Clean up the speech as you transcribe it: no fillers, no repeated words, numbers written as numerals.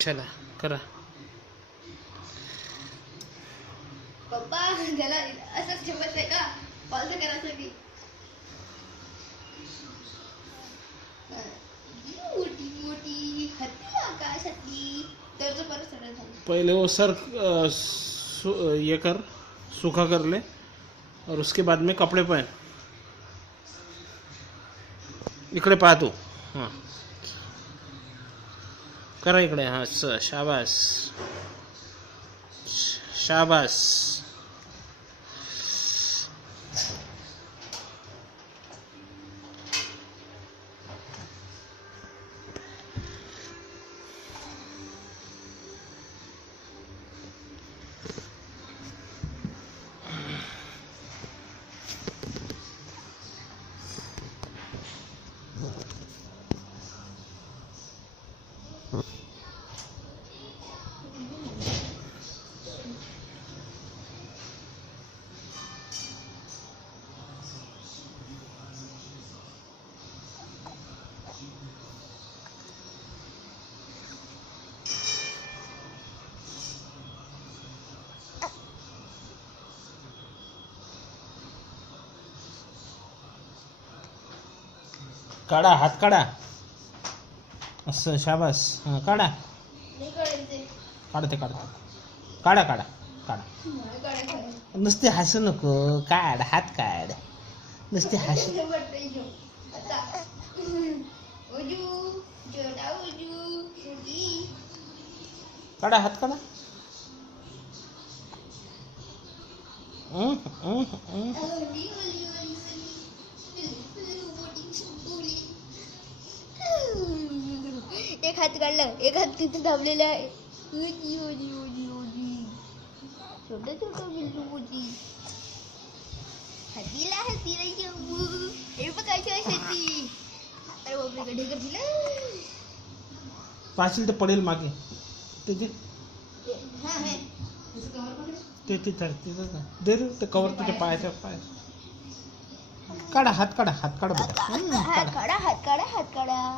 चला करा. पप्पा त्याला असंच ठेवायचंय का पालतं करायसाठी. मोठी मोठी हत्ती आकाशातली तर तो परत सगळं झालं. पहले वो सर ये कर, सूखा कर ले और उसके बाद में कपड़े पहन. इकडे पाह तू. हां करा इकडे. हां शाबास शाबास. काढा हात काढा. असं शाबास. हां काढा. नाही काढायचंय. काढते काढते. काढा काढा काढा. नाही काढायचंय. नुसते हसू नको. काढ हात काढ. नुसते हस. आता उजू छोटा उजू छोटी. काढा हात काढा. ओली ओली ओली ओली मोठी सुंदरी. एक हात काढला एक हात तिथे दाबलेला आहे. ओली ओली ओली ओली छोटं छोटं बिल्लू मोठी. हत्तीला शंभू. हे बघ काय शेती. अरे बापरे गड्डे कर दिला. पाशील तर पडेल मागे. ते ते हा हे तुझं कवर पकड. ते दे रे ते कवर तुझ्या पायाच्या पाय. काढा हात काढा हात काढा बेटा. हात काढा हात काढा हात काढा.